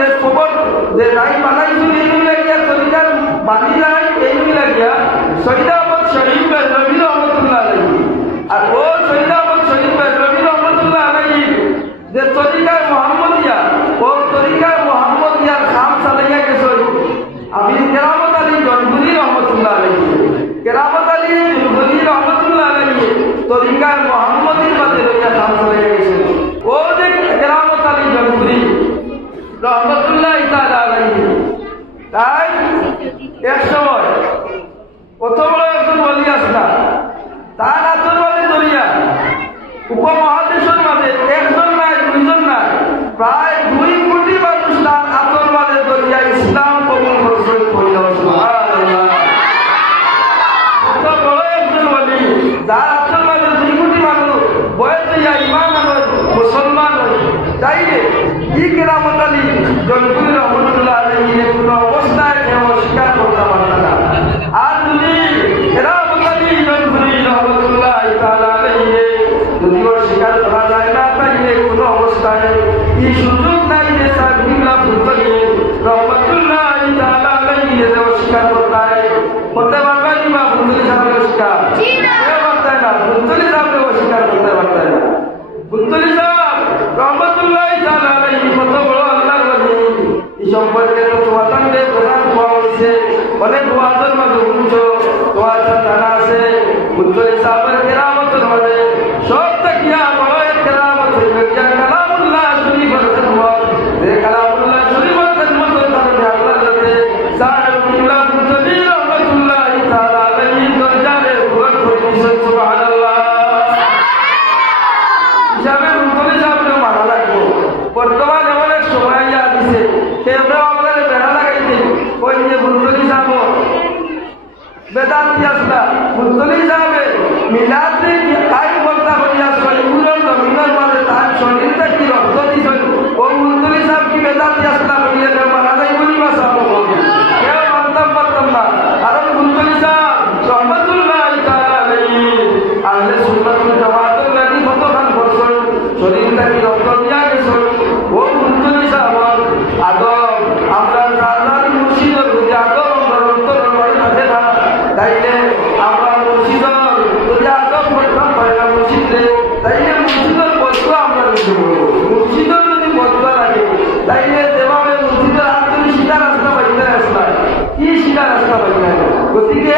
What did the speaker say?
যে খবর যে রাই বানাইছিল এই লাগিয়া তরিকার বানি নাই এই লাগিয়া শহীদ আহমদ শরীফ রবি রহমতুল্লাহ আলাইহি আর ও শহীদ আহমদ শরীফ রবি রহমতুল্লাহ আলাইহি যে তরিকার মোহাম্মদিয়া ও তরিকার মোহাম্মদিয়ার খাম চালাইয়া গেছে আমি কেরামত আলী জনগুলি রহমতুল্লাহ আলাইহি কেরামত আলী জনগুলি রহমতুল্লাহ আলাইহি তরিকার মোহাম্মদীর মাঝে লইয়া খাম চালাইয়া গেছে ও যে কেরামত আলী জনগুলি রহমতুল্লাহ তাআলা আলাইহি তাই এক সময় কত বড় একজন ওলি আসলা তার আতর মাঝে দরিয়া উপমহাদেশের মাঝে একজন নাই দুইজন নাই প্রায় 2 কোটি মানুষ তার আতর মাঝে দরিয়া ইসলাম কবুল করছে সুবহানাল্লাহ কত বড় একজন ওলি যার আতর মাঝে 2 কোটি মানুষ বয়স হইয়া ইমান আনয় মুসলমান হয় তাইলে কি কেরামত আলী জনগুলি রহমতুল্লাহ আলাইহি কোনো অবস্থায় কেউ স্বীকার করতে পারত না আর যদি কেরামত আলী জনগুলি রহমতুল্লাহ তাআলা আলাইহি যদিও স্বীকার করা যায় না তাইলে কোনো অবস্থায় এই সুযোগ নাই যে সাবিলা ফুলতলি রহমতুল্লাহ তাআলা আলাইহি স্বীকার করতে পারবে না ফুলতলি সাহেব স্বীকার করতে না ফুলতলি সাহেব স্বীকার করতে পারবে না ফুলতলি সাহেব রহমতুল্লাহ তাআলা আলাইহি কত বড় আল্লাহর ওলি এই সম্পর্কে তো তোমাদের প্রধান হওয়া হয়েছে অনেক ওয়াজের মাঝে শুনছো তোমার জানা আছে ফুলতলি সাহেবের কেরামতের মাঝে সব তাকিয়া বড় এক কেরামত হইবে যা কালামুল্লাহ শরীফের খেদমত যে কালামুল্লাহ শরীফের খেদমতের কারণে আল্লাহর কাছে সাহেবুল্লাহ ফুলতলি রহমতুল্লাহ তাআলা আলাইহি দরজারে পূরণ করে দিয়েছেন সুবহানাল্লাহ হিসাবে ফুলতলি সাহেবকে মানা লাগবে বর্তমান এমন এক সময় যা দিছে কেবল আমাদের বেড়া লাগাইছে ওই যে ফুলতলি সাহেব বেদান্তি আসলা ফুলতলি সাহেবে মিলাদে আই বলতা হইয়া শরীরের জমিনের মাঝে তার শরীরটা কি রক্ত দিছেন ও ফুলতলি সাহেব কি বেদান্তি আসলা হইয়া কেউ মারা যায় বলি বা সাহেব কেউ মানতাম পারতাম না কারণ ফুলতলি সাহেব রহমতুল্লাহ তাআলা আলাইহি আহলে সুন্নাত ওয়াল জামাতের লাগি কতখান করছেন শরীরটা কি রক্ত দিয়া গেছেন ও ফুলতলি সাহেব আদম আমরা জানার মুর্শিদের প্রতি আদম অন্তরের মাঝে থাকে না তাইলে আমরা মুর্শিদের যদি আদম করতাম পাইলাম মুর্শিদে তাইলে মুর্শিদের বস্তু আমরা নিতে বলবো মুর্শিদের যদি বস্তু লাগে তাইলে যেভাবে মুর্শিদের আর তুমি শিকার রাস্তা পাইতে আসলাম কি শিকার রাস্তা পাইতে গতিকে